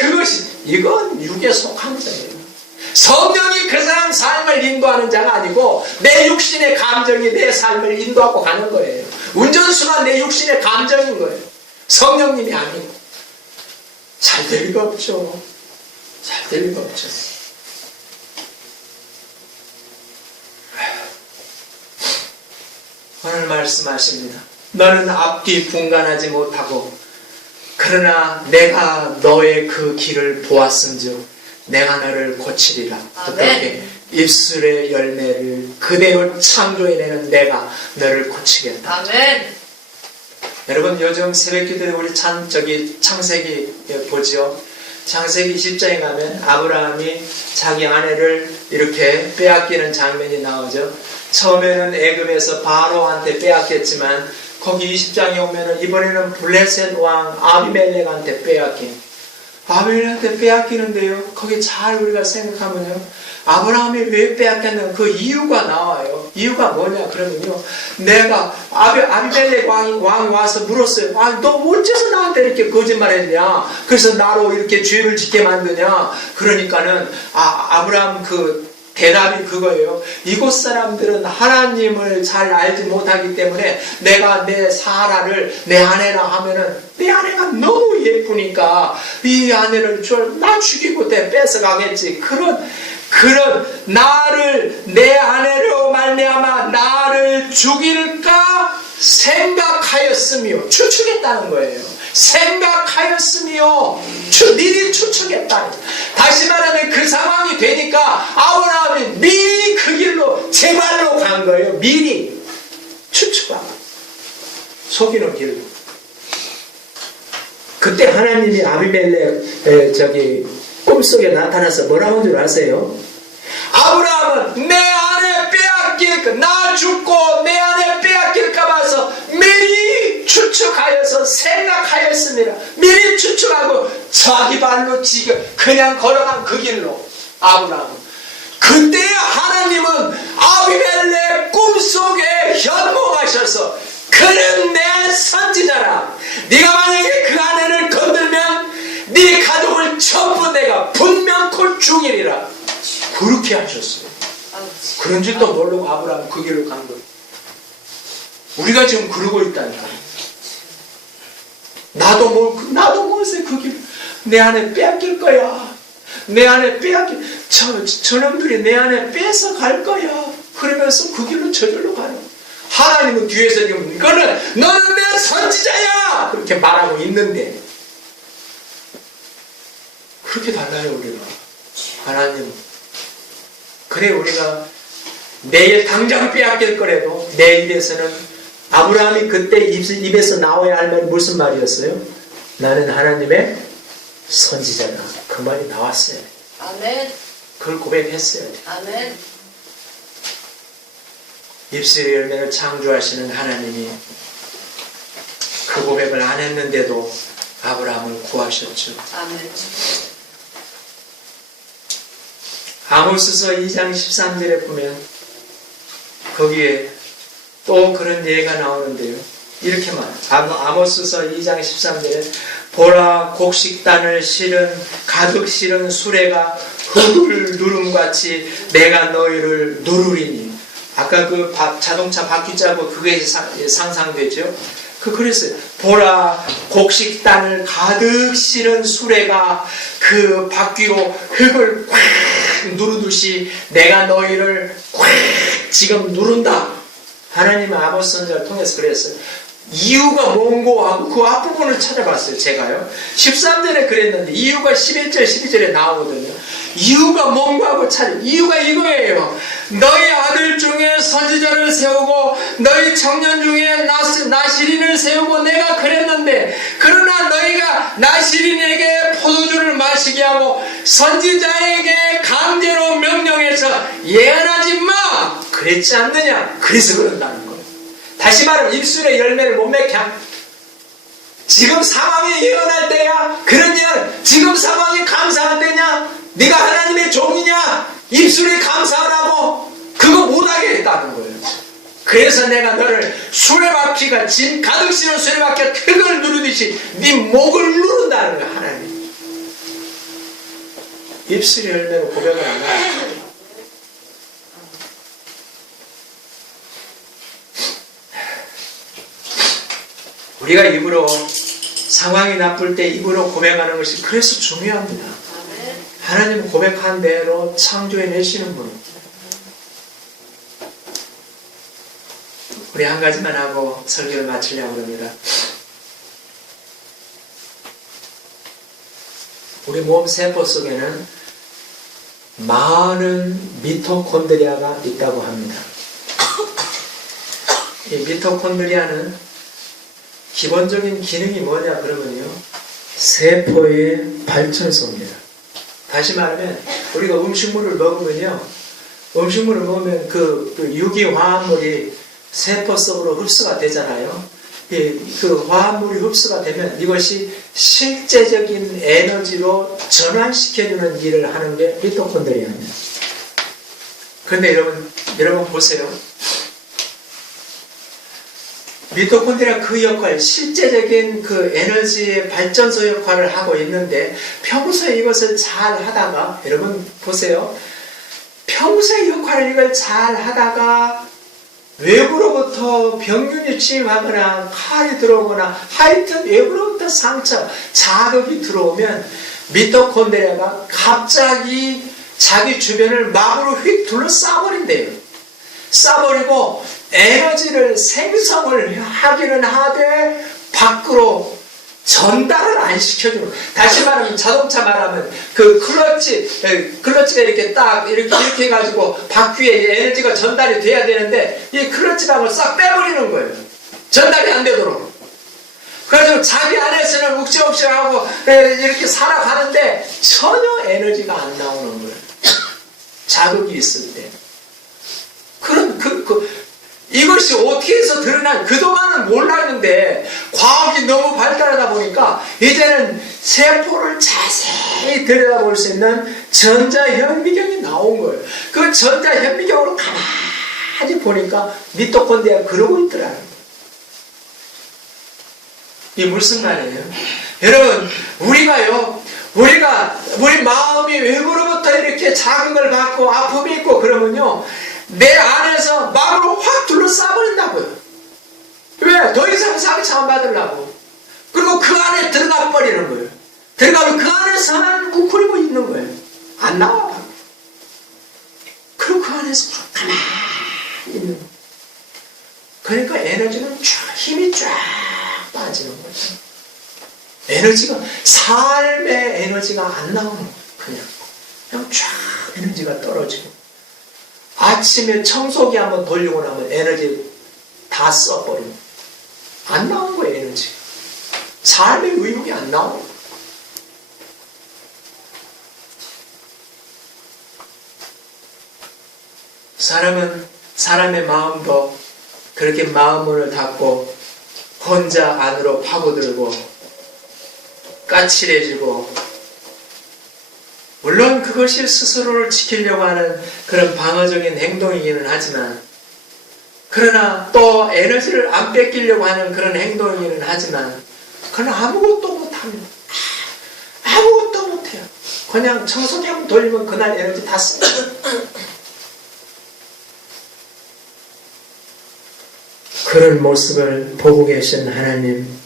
그것이 이건 육에 속한 자예요. 성령이 그 사람 삶을 인도하는 자가 아니고 내 육신의 감정이 내 삶을 인도하고 가는 거예요. 운전수가 내 육신의 감정인 거예요. 성령님이 아니고 잘 될 리가 없죠. 잘 될 리가 없죠. 오늘 말씀하십니다. 너는 앞뒤 분간하지 못하고 그러나 내가 너의 그 길을 보았음즉 내가 너를 고치리라. 어떻게? 입술의 열매를 그대로 창조해내는 내가 너를 고치겠다. 아멘. 여러분 요즘 새벽기도에 우리 창세기 보죠. 창세기 10장에 가면 아브라함이 자기 아내를 이렇게 빼앗기는 장면이 나오죠. 처음에는 애굽에서 바로한테 빼앗겼지만 거기 20장에 오면은 이번에는 블레셋 왕 아비멜렉한테 빼앗긴. 아비멜렉한테 빼앗기는데요. 거기 잘 우리가 생각하면요. 아브라함이 왜 빼앗겼는 그 이유가 나와요. 이유가 뭐냐 그러면요. 내가 아비멜렉 왕 와서 물었어요. 너 어째서 나한테 이렇게 거짓말했냐. 그래서 나로 이렇게 죄를 짓게 만드냐. 그러니까는 아브라함 대답이 그거예요. 이곳 사람들은 하나님을 잘 알지 못하기 때문에 내가 내 사라를 내 아내라 하면은 내 아내가 너무 예쁘니까 이 아내를 나 죽이고 뺏어가겠지. 그런 나를 내 아내로 말미암아 나를 죽일까 생각하였으며 추측했다는 거예요. 생각하였으며 미리 추측했다. 다시 말하면 그 상황이 되니까 아브라함이 미리 그 길로 제 발로 간 거예요. 미리 추측하고 속이는 길로. 그때 하나님이 아비멜렉 꿈속에 나타나서 뭐라고 한 줄 아세요? 아브라함은 내 아내 빼앗길까 나 죽고 내 아내 빼앗길까 봐서 미리 추측하여서 생각하였습니다. 미리 추측하고 자기 발로 그냥 걸어간 그 길로 아브라함. 그때야 하나님은 아비멜렉 꿈속에 현몽하셔서 그는 내 선지자라. 네가 만약에 그 아내를 건들면 네 가족을 전부 내가 분명코 죽이리라. 그렇게 하셨어요. 그런 줄도 모르고 아브라함 그 길로 간 거예요. 우리가 지금 그러고 있다니까. 나도 모르겠어요. 그 길. 내 안에 빼앗길 거야. 내 안에 저놈들이 내 안에 뺏어 갈 거야. 그러면서 그 길로 저절로 가요. 하나님은 뒤에서 지금 너는 내 선지자야! 그렇게 말하고 있는데 그렇게 달라요 우리가. 하나님 그래 우리가 내일 당장 빼앗길 거라도 내 입에서는 아브라함이 그때 입에서 나와야 할 말이 무슨 말이었어요? 나는 하나님의 선지자다. 그 말이 나왔어요. 아멘. 그걸 고백했어요. 아멘. 입술의 열매를 창조하시는 하나님이 그 고백을 안 했는데도 아브라함을 구하셨죠. 아멘. 아모스서 2장 13절에 보면 거기에 또 그런 예가 나오는데요. 이렇게 말해요. 아모스서 2장 13절에 보라 곡식단을 가득 실은 수레가 흙을 누름같이 내가 너희를 누르리니. 아까 그 자동차 바퀴 짜고 그게 상상되죠. 그랬어요. 보라 곡식단을 가득 실은 수레가 그 바퀴로 흙을 꽉 누르듯이 내가 너희를 꽉 지금 누른다. 하나님은 아모스 선지자를 통해서 그랬어요. 이유가 뭔고 하고 그 앞부분을 찾아봤어요. 제가요 13절에 그랬는데 이유가 11절 12절에 나오거든요. 이유가 뭔고 하고 이유가 이거예요. 너희 아들 중에 선지자를 세우고 너희 청년 중에 나시린을 세우고 내가 그랬는데 그러나 너희가 나시린에게 포도주를 마시게 하고 선지자에게 강제로 명령해서 예언하지 마 그랬지 않느냐. 그래서 그런다는 거예요. 다시 말하면 입술의 열매를 못 맺게 합니다. 지금 상황이 예언할 때야? 그런 예언, 지금 상황이 감사할 때냐? 네가 하나님의 종이냐? 입술에 감사하라고? 그거 못하게 했다는 거예요. 그래서 내가 너를 수레바퀴가 짐 가득 실은 수레바퀴가 흙을 누르듯이 네 목을 누른다는 거야. 하나님 입술의 열매로 고백을 안 하는 우리가 입으로 상황이 나쁠 때 입으로 고백하는 것이 그래서 중요합니다. 하나님 고백한 대로 창조해내시는 분입니다. 우리 한 가지만 하고 설교를 마치려고 합니다. 우리 몸 세포 속에는 많은 미토콘드리아가 있다고 합니다. 이 미토콘드리아는 기본적인 기능이 뭐냐 그러면요 세포의 발전소입니다. 다시 말하면 우리가 음식물을 먹으면 그 유기화합물이 세포 속으로 흡수가 되잖아요. 그 화합물이 흡수가 되면 이것이 실제적인 에너지로 전환시켜주는 일을 하는 게 미토콘드리아입니다. 그런데 여러분 보세요. 미토콘드리아 그 역할, 실제적인 그 에너지의 발전소 역할을 하고 있는데 평소에 이것을 잘 하다가 여러분 보세요. 평소에 이걸 잘 하다가 외부로부터 병균이 침입하거나 칼이 들어오거나 하여튼 외부로부터 상처, 자극이 들어오면 미토콘드리아가 갑자기 자기 주변을 막으로 휙 둘러싸버린대요. 싸버리고 에너지를 생성을 하기는 하되 밖으로 전달을 안 시켜주는. 다시 말하면 자동차 말하면 그 클러치가 이렇게 딱 이렇게 해가지고 바퀴에 에너지가 전달이 돼야 되는데 이 클러치방을 싹 빼버리는 거예요. 전달이 안 되도록. 그래서 자기 안에서는 욱시욱시하고 이렇게 살아가는데 전혀 에너지가 안 나오는 거예요. 자극이 있을 때. 이것이 어떻게 해서 드러나, 그동안은 몰랐는데 과학이 너무 발달하다 보니까 이제는 세포를 자세히 들여다볼 수 있는 전자현미경이 나온 거예요. 그 전자현미경으로 가만히 보니까 미토콘드리아가 그러고 있더라는 거예요. 이게 무슨 말이에요? 여러분, 우리 마음이 외부로부터 이렇게 자극을 받고 아픔이 있고 그러면요, 내 안에서 마음을 확 둘러싸버린다고요. 왜? 더 이상 상처 안 받으려고. 그리고 그 안에 들어가 버리는 거예요. 들어가면 그 안에서만 뭉클이고 있는 거예요. 안 나와. 그리고 그 안에서 막 가만히 있는 거예요. 그러니까 에너지는 쫙, 힘이 쫙 빠지는 거죠. 에너지가, 삶의 에너지가 안 나오는 거예요. 그냥 쫙 에너지가 떨어지고. 아침에 청소기 한번 돌리고 나면 에너지 다 써버리고. 안 나오는 거예요, 에너지. 삶의 의욕이 안 나오는 거예요. 사람의 마음도 그렇게 마음문을 닫고 혼자 안으로 파고들고 까칠해지고, 물론 그것이 스스로를 지키려고 하는 그런 방어적인 행동이기는 하지만, 그러나 또 에너지를 안 뺏기려고 하는 그런 행동이기는 하지만, 그건 아무것도 못합니다. 아무것도 못해요. 그냥 청소기 한번 돌리면 그날 에너지 다 씁니다. 그런 모습을 보고 계신 하나님,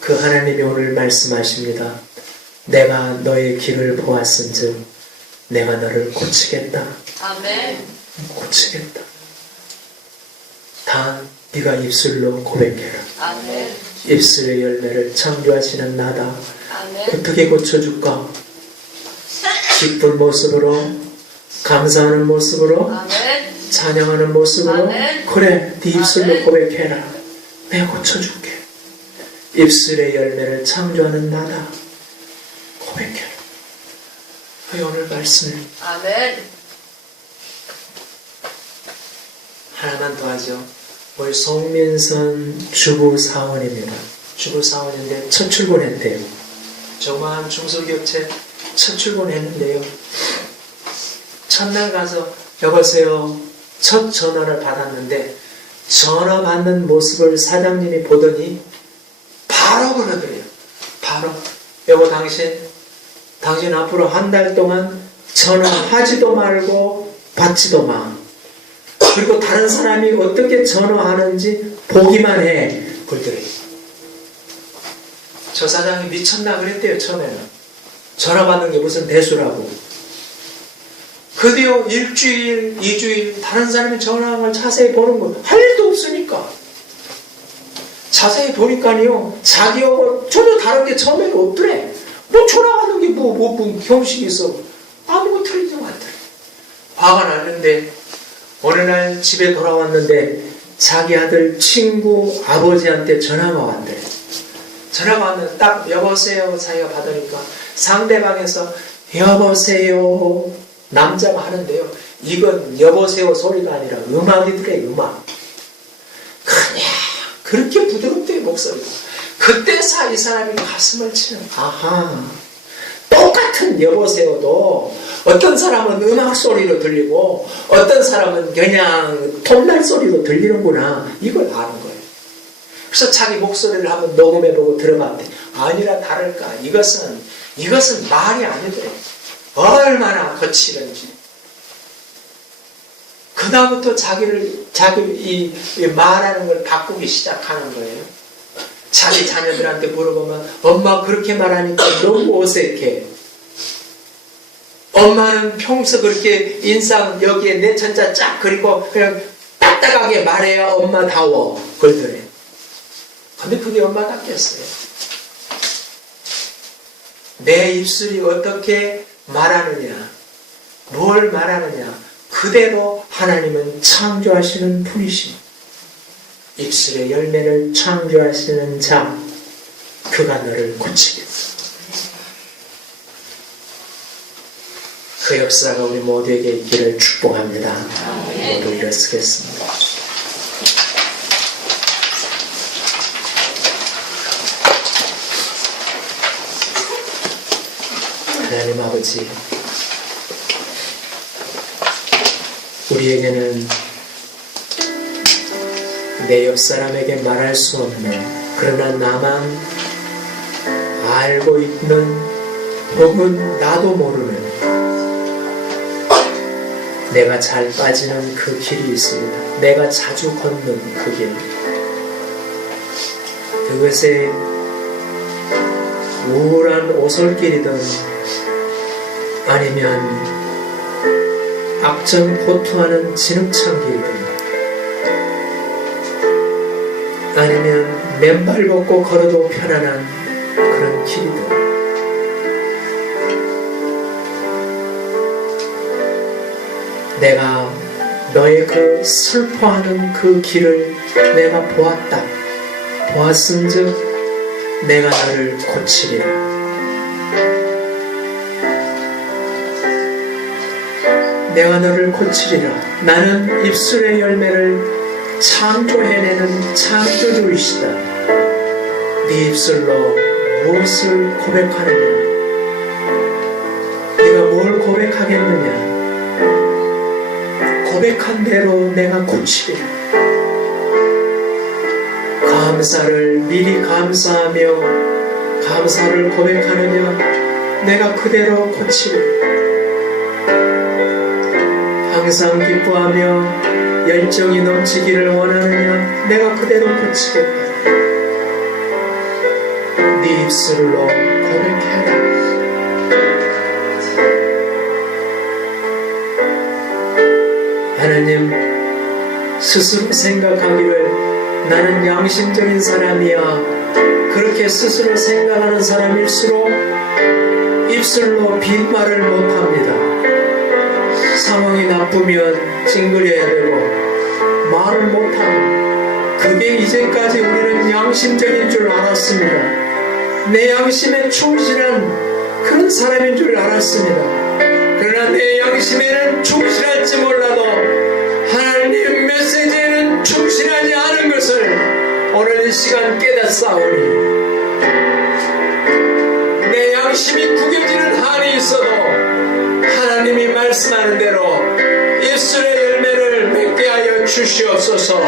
그 하나님이 오늘 말씀하십니다. 내가 너의 길을 보았은즉 내가 너를 고치겠다. 아멘. 고치겠다. 단 네가 입술로 고백해라. 아멘. 입술의 열매를 창조하시는 나다. 아멘. 어떻게 고쳐줄까? 기쁜 모습으로, 감사하는 모습으로, 아멘. 찬양하는 모습으로. 아멘. 그래, 네 입술로 아멘. 고백해라. 내가 고쳐줄게. 입술의 열매를 창조하는 나다. 고백해라. 그 오늘 말씀을 아멘. 하나만 더 하죠. 우리 송민선 주부사원입니다. 주부사원인데 첫 출근했대요. 조그마한 중소기업체 첫 출근했는데요. 첫날 가서 여보세요. 첫 전화를 받았는데 전화 받는 모습을 사장님이 보더니 바로 그러더래요. 바로 여보 당신 앞으로 한 달 동안 전화하지도 말고 받지도 마. 그리고 다른 사람이 어떻게 전화하는지 보기만 해. 그러더래요. 저 사장이 미쳤나 그랬대요. 처음에는. 전화 받는 게 무슨 대수라고. 그 뒤로 일주일, 2주일 다른 사람이 전화한 걸 자세히 보는 거 할 일도 없으니까. 자세히 보니까요, 자기하고 전혀 다른 게 처음에는 없더래. 뭐 전화하는 게 뭐 형식이 있어. 아무것도 틀리지 않더래. 화가 났는데, 어느 날 집에 돌아왔는데, 자기 아들 친구 아버지한테 전화가 왔더래. 전화가 왔는데, 딱 여보세요 자기가 받으니까, 상대방에서 여보세요. 남자가 하는데요. 이건 여보세요 소리가 아니라 음악이더래, 음악. 그냥 그렇게 부드럽대, 목소리가. 그때 이 사람이 가슴을 치는, 아하, 똑같은 여보세요도 어떤 사람은 음악 소리로 들리고 어떤 사람은 그냥 톱날 소리로 들리는구나, 이걸 아는 거예요. 그래서 자기 목소리를 한번 녹음해보고 들어봤대. 아니라 다를까, 이것은 말이 아니더래. 얼마나 거칠은지. 그다음부터 자기 말하는 걸 바꾸기 시작하는 거예요. 자기 자녀들한테 물어보면 엄마 그렇게 말하니까 너무 어색해. 엄마는 평소 그렇게 인상 여기에 내 천자 쫙 그리고 그냥 딱딱하게 말해야 엄마다워. 그러더래. 근데 그게 엄마답겠어요. 내 입술이 어떻게 말하느냐, 뭘 말하느냐, 그대로 하나님은 창조하시는 분이십니다. 입술의 열매를 창조하시는 자, 그가 너를 고치겠다. 그 역사가 우리 모두에게 있기를 축복합니다. 모두 일어서겠습니다. 하나님 아버지, 우리에게는 내 옆 사람에게 말할 수 없는, 그러나 나만 알고 있는 혹은 나도 모르는 내가 잘 빠지는 그 길이 있습니다. 내가 자주 걷는 그 길. 그것에 우울한 오솔길이든 아니면 악전고투하는 진흙창 길이든 아니면 맨발 걷고 걸어도 편안한 그런 길이든 내가 너의 그 슬퍼하는 그 길을 내가 보았다. 보았은즉 내가 너를 고치리라. 내가 너를 고치리라. 나는 입술의 열매를 창조해내는 창조주이시다. 네 입술로 무엇을 고백하느냐? 네가 뭘 고백하겠느냐? 고백한 대로 내가 고치리라. 감사를 미리 감사하며 감사를 고백하느냐? 내가 그대로 고치리라. 항상 기뻐하며 열정이 넘치기를 원하느냐? 내가 그대로 고치겠다. 네 입술로 고백해라. 하나님, 스스로 생각하기를 나는 양심적인 사람이야. 그렇게 스스로 생각하는 사람일수록 입술로 빈말을 못합니다. 상황이 나쁘면 찡그려야 되고 말을 못하고, 그게 이제까지 우리는 양심적인 줄 알았습니다. 내 양심에 충실한 그런 사람인 줄 알았습니다. 그러나 내 양심에는 충실할지 몰라도 하나님 메시지에는 충실하지 않은 것을 오늘 이 시간 깨닫사오니, 내 양심이 구겨지는 한이 있어도 하나님이 말씀하는 대로 입술의 열매를 맺게 하여 주시옵소서.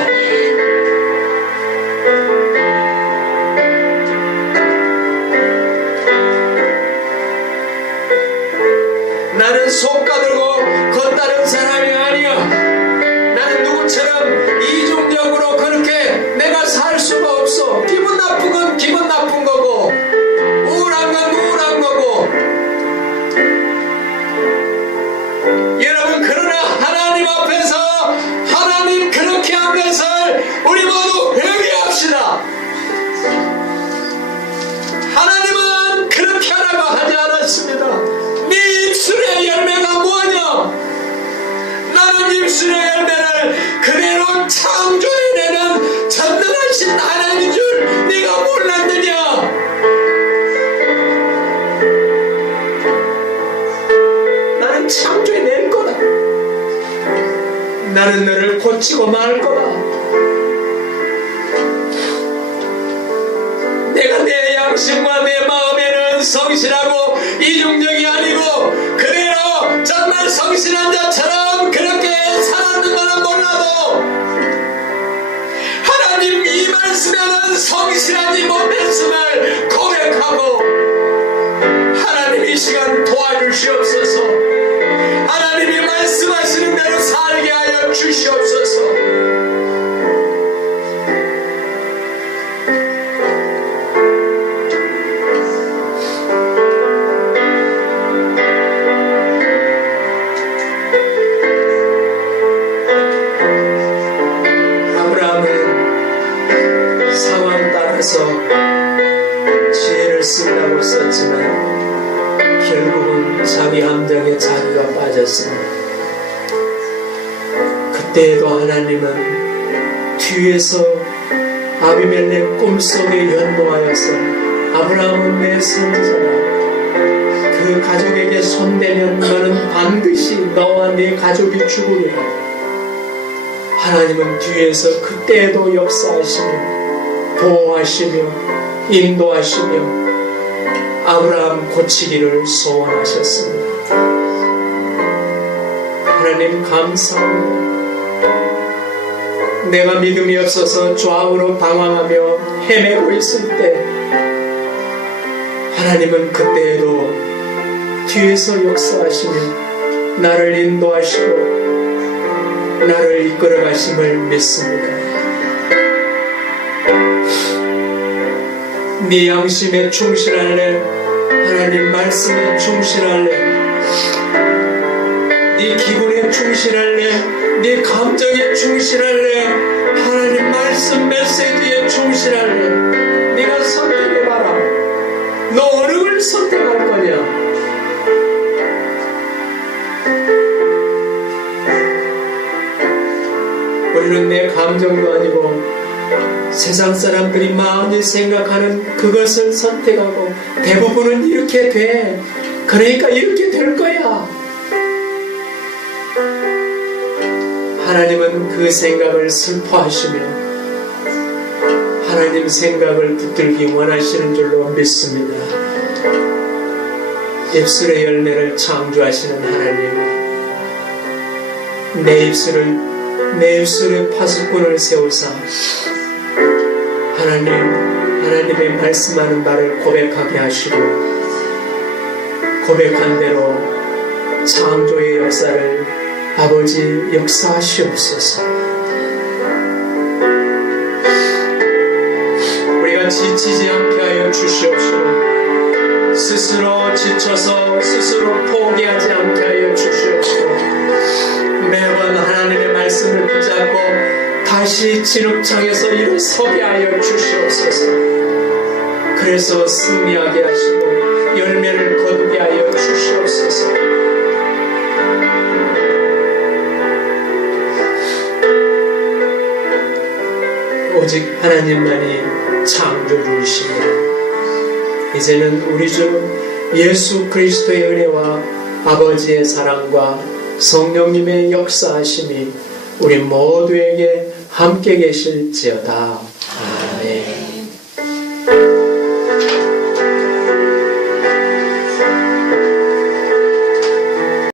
나는 속 가들고 겉다른 사람이 아니야. 나는 누구처럼 이중적으로 그렇게 내가 살 수가 없어. 기분 나쁜 건 기분 나쁜 거고, 우울한 건 우울한 거고. 여러분, 그러나 하나님 앞에서 하나님 그렇게 한 것을 우리 모두 회개합시다. 하나님은 그렇게 하라고 하지 않았습니다. 네 입술의 열매가 뭐냐? 나는 입술의 열매를 그대로 창조해내는 전능하신 하나님인 줄 네가 몰랐느냐? 나는 창조해낼 거다. 나는 너를 고치고 말 거다. 내가 내 양심과 내 마음에는 성실하고 이중적이 아니고 그대로 정말 성실한 자처럼 그렇게 살았는 것은 몰라도 하나님 이 말씀에는 성실하지 못했음을 고백하고, 하나님 이 시간 도와주시옵소서. 하나님이 말씀하시는 대로 살게 하여 주시옵소서. 지혜를 쓴다고 썼지만 결국은 자기 함정에 자기가 빠졌습니다. 그때에도 하나님은 뒤에서 아비멜렉 꿈속에 연동하여서 아브라함은 내 선지자라, 그 가족에게 손대면 너는 반드시 너와 네 가족이 죽으리라. 하나님은 뒤에서 그때에도 역사하시며 보호하시며 인도하시며 아브라함 고치기를 소원하셨습니다. 하나님 감사합니다. 내가 믿음이 없어서 좌우로 방황하며 헤매고 있을 때 하나님은 그때에도 뒤에서 역사하시며 나를 인도하시고 나를 이끌어 가심을 믿습니다. 네 양심에 충실할래? 하나님 말씀에 충실할래? 네 기분에 충실할래? 네 감정에 충실할래? 하나님 말씀 메시지에 충실할래? 네가 선택해봐라. 너 어느 걸 선택할 거냐? 우리는 내 감정도 아니고 세상 사람들이 많이 생각하는 그것을 선택하고 대부분은 이렇게 돼. 그러니까 이렇게 될 거야. 하나님은 그 생각을 슬퍼하시며 하나님 생각을 붙들기 원하시는 줄로 믿습니다. 입술의 열매를 창조하시는 하나님, 내 입술에 파수꾼을 세우사 하나님의 말씀하는 바를 고백하게 하시고 고백한 대로 창조의 역사를 아버지 역사하시옵소서. 우리가 지치지 않게 하여 주시옵시고 스스로 지쳐서 스스로 포기하지 않게 하여 주시옵시고 매번 하나님의 말씀을 붙잡고 다시 진흙창에서 일어서게 하여 주시옵소서. 그래서 승리하게 하시고 열매를 거두게 하여 주시옵소서. 오직 하나님만이 창조주이십니다. 이제는 우리 주 예수 그리스도의 은혜와 아버지의 사랑과 성령님의 역사하심이 우리 모두에게 함께 계실지어다. 아멘.